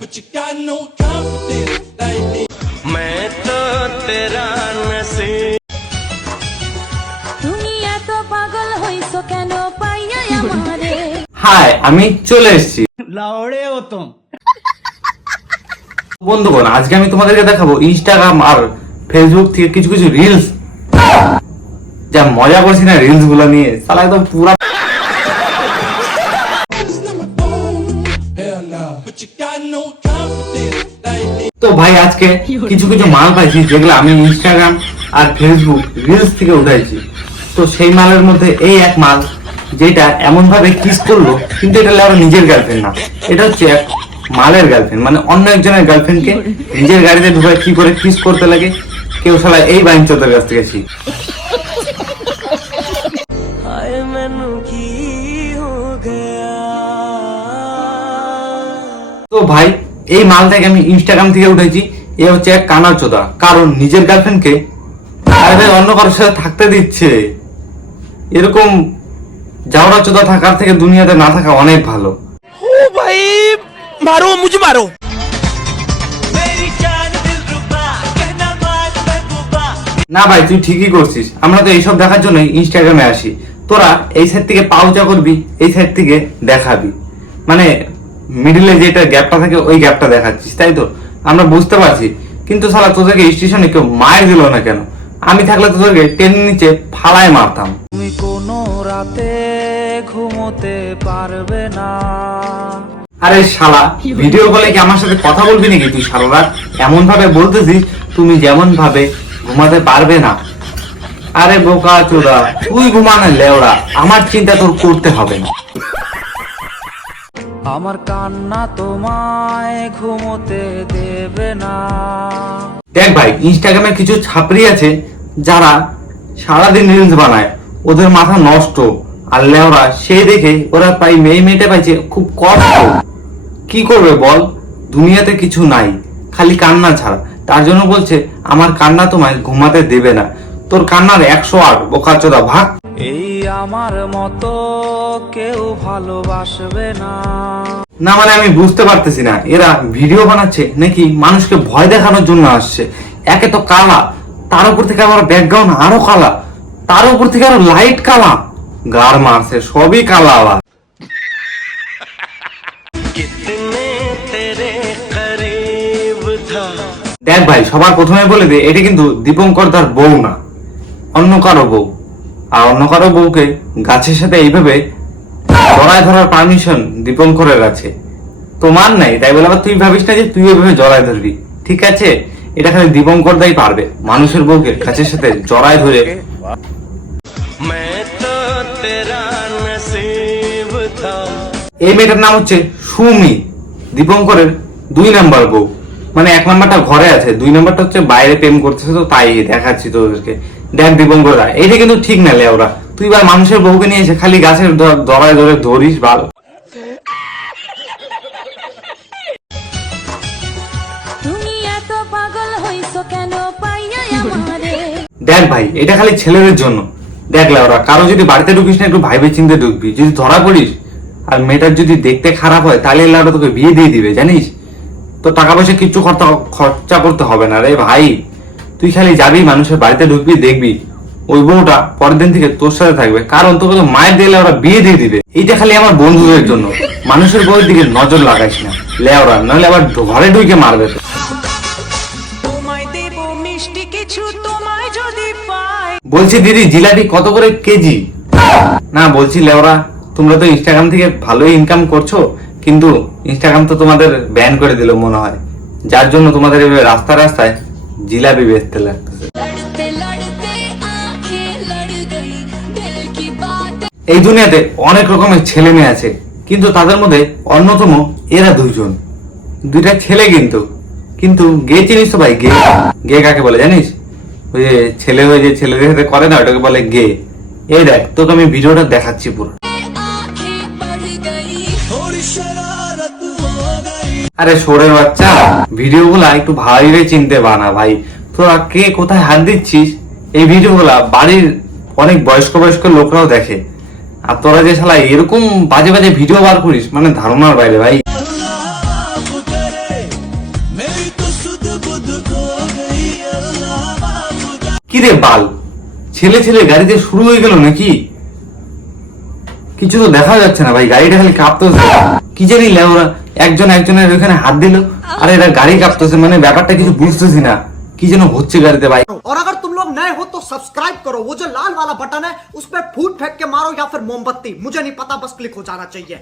but you got no confidence lately. मैं तो तेरा नसीब তুমি এত পাগল হইছো কেন পাইয়া আমারে হাই, আমি চলে এসেছি লাউড়ে হতম। বন্ধুগণ। আজকে আমি তোমাদেরকে দেখাবো ইনস্টাগ্রাম আর ফেসবুক থেকে কিছু কিছু রিলস। যা মজা করছি না রিলস গুলো নিয়ে, সালা একদম পুরা। Hell no, but you got no confidence lately. তো ভাই আজকে কিছু কিছু মাল পাইছি যেগুলো আমি ইনস্টাগ্রাম আর ফেসবুক রিলস থেকে উঠাইছি। তো সেই মালের মধ্যে এই এক মাল, যেটা এমন ভাবে কিস করলো, কিন্তু এটা আমার নিজের গার্লফ্রেন্ড না, এটা হচ্ছে এক মালের গার্লফ্রেন্ড, মানে অন্য একজনের গার্লফ্রেন্ডকে নিজের গাড়িতে ঢুকে কি করে কিস করতে লাগে, কেউ শালা এই বাইঞ্চোদের কাছ থেকে শিখ। हाय मैनू की हो गया। তো ভাই এই মালটাকে আমি ইনস্টাগ্রাম থেকে উঠেছি। এ হচ্ছে এক কানার চোদা, কারণ নিজের গার্লফ্রেন্ডকে অন্য কারোর সাথে থাকতে দিচ্ছে। এরকম জাউরা চোদা থাকার থেকে দুনিয়াতে না থাকা অনেক ভালো। ओ भाई मारो मुझे मारो। मेरी जान दिलरुबा कहना बात महबूबा। না ভাই তুই ঠিকই করছিস, আমরা তো এইসব দেখার জন্য ইনস্টাগ্রামে আসি। তোরা এই সাইড থেকে পাউচা করবি, এই সাইড থেকে দেখাবি, মানে মিডিলে যেটা গ্যাপটা থাকে ওই গ্যাপটা দেখাচ্ছিস, তাই তো আমরা বুঝতে পারছি। কিন্তু শালা তোদেরকে স্টেশনে কেউ মার দিল না কেন? আমি থাকলে তোদেরকে ট্রেনের নিচে ফালায় মারতাম। তুমি কোনো রাতে ঘুমোতে পারবে না। আরে শালা, ভিডিও কলে কি আমার সাথে কথা বলবি নাকি তুই সারা রাত? এমন ভাবে বলতেছিস তুমি যেমন ভাবে ঘুমাতে পারবে না। আরে বোকা চোদা, তুই ঘুমানো লেওড়া, আমার চিন্তা তোর করতে হবে না। আমার কান্না তোমায় ঘুমোতে দেবে না। দেখ ভাই, ইনস্টাগ্রামে কিছু ছাপরি আছে যারা সারাদিন রিলস বানায়, ওদের মাথা নষ্ট। আর লেওরা সেই দেখে ওরা পাই মেয়েটা পাইছে খুব কষ্ট। কি করবে বল, দুনিয়াতে কিছু নাই খালি কান্না ছাড়া। তার জন্য বলছে আমার কান্না তোমায় ঘুমাতে দেবে না। তোর কান্নার 108 বোকা চোদা, ভাগ। এই আমার মতো কেউ ভালোবাসবে না। না মানে আমি বুঝতে পারতেছি না, এরা ভিডিও বানাচ্ছে নাকি মানুষকে ভয় দেখানোর জন্য আসছে? একে তো কালা, তার উপর থেকে আবার ব্যাকগ্রাউন্ড আরো কালা, তার উপর থেকে আরো লাইট কালা, গার মারছে, সবই কালা আবার। कितने तेरे करीब था। দেখ ভাই, সবার প্রথমে বলে দে এটা কিন্তু দীপঙ্কর দার বউ না, অন্য কারো বউ। আর অন্য কারো বউকে গাছের সাথে এইভাবে জড়ায় ধরার পারমিশন দীপঙ্করের আছে, তোমার নাই। তাই বলে আবার তুই ভাবিস না যে তুই এইভাবে জড়ায় ধরবি, ঠিক আছে? এটা খালি দীপঙ্কর দাই পারবে মানুষের বউকে গাছের সাথে জড়ায় ধরে। मैं तो तेरा नसीब था। এই মেয়েটার নাম হচ্ছে সুমি, দীপঙ্করের 2 নাম্বার বউ। মানে 1 নাম্বারটা ঘরে আছে, 2 নাম্বারটা হচ্ছে বাইরে প্রেম করতেছে। তো তাই দেখাচ্ছি তোদেরকে। দেখ দীপঙ্কররা, এইটা কিন্তু ঠিক না লেওরা। তুই বা মানুষের বউকে নিয়ে এসে খালি গাছের দড়ায় ধরে ধরিস বাল। তুমি এত পাগল হইছো কেন পাইয়া আমারে দেখ ভাই, এটা খালি ছেলেদের জন্য। দেখ লেওরা, কারো যদি বাড়িতে ঢুকিস না একটু ভাইবে চিন্তে ঢুকবি। যদি ধরা পড়িস আর মেয়েটার যদি দেখতে খারাপ হয় তাহলে লেওরা তোকে বিয়ে দিয়ে দিবে, জানিস তো? টাকা পয়সা কিচ্ছু খরচা করতে হবে না রে ভাই। তুই খালি যাবি মানুষের বাড়িতে ঢুকবি, দেখবি ওই বউটা পরের দিন থেকে তোর সাথে থাকবে, কারণ তোকে তো মায়ের দিলে ওরা বিয়ে দিয়ে দিবে। এইটা খালি আমার বন্ধুদের জন্য। মানুষের বউয়ের দিকে নজর লাগাইস না লেওরা, নাহলে আবার ঘরে ঢুকে মারবে। তোমায় দেব মিষ্টি কিছু তোমায় যদি পাই। বলছি দিদি, জিলাপি কত করে কেজি? না বলছি লেওরা, তোমরা তো ইনস্টাগ্রাম থেকে ভালোই ইনকাম করছো, কিন্তু ইনস্টাগ্রাম তো তোমাদের ব্যান করে দিল মনে হয়, যার জন্য তোমাদের এভাবে রাস্তায় রাস্তায় জিলাপি বেচতে লাগতেছে। লড়তে লড়তে আঁখে লড় গই দিল কি বাত এই দুনিয়াতে অনেক রকমের ছেলে মেয়ে আছে, কিন্তু তাদের মধ্যে অন্যতম এরা 2টা ছেলে। কিন্তু কিন্তু গে চিনিস তো ভাই? গে গে কাকে বলে জানিস? ওই যে ছেলে হয়ে যে ছেলেদের সাথে করে না, ওটাকে বলে গে। এই দেখ, তোকে আমি ভিডিওটা দেখাচ্ছি পুরো। আঁখে बढ़ गई थोड़ी शरारत हो गई। আরে সোরের বাচ্চা, ভিডিও গুলা একটু ভালোভাবে চিনতে বানা ভাই। তোরা কে কোথায় হাত দিচ্ছিস, এই ভিডিও গুলা বাড়ির অনেক বয়স্ক বয়স্ক লোকরাও দেখে। আর তোরা যে শালা এরকম বাজে বাজে ভিডিও বার করিস, মানে ধারণার বাইরে ভাই। কি রে বাল, ছেলে ছেলে গাড়িতে শুরু হয়ে গেল নাকি? কিছু তো দেখা যাচ্ছে না ভাই, গাড়িটা খালি কাঁপতেছে। কি জানি ওরা একজন একজনের ওখানে হাত দিল আর এরা গাড়ি কাঁপতেছে, মানে ব্যাপারটা কিছু বুঝতেছি না, কি যেন হচ্ছে গাড়িতে ভাই। और अगर तुम लोग नए हो तो सब्सक्राइब करो, वो जो लाल वाला बटन है उस पर फूट फेंक के मारो या फिर मोमबत्ती, मुझे नहीं पता, बस क्लिक हो जाना चाहिए।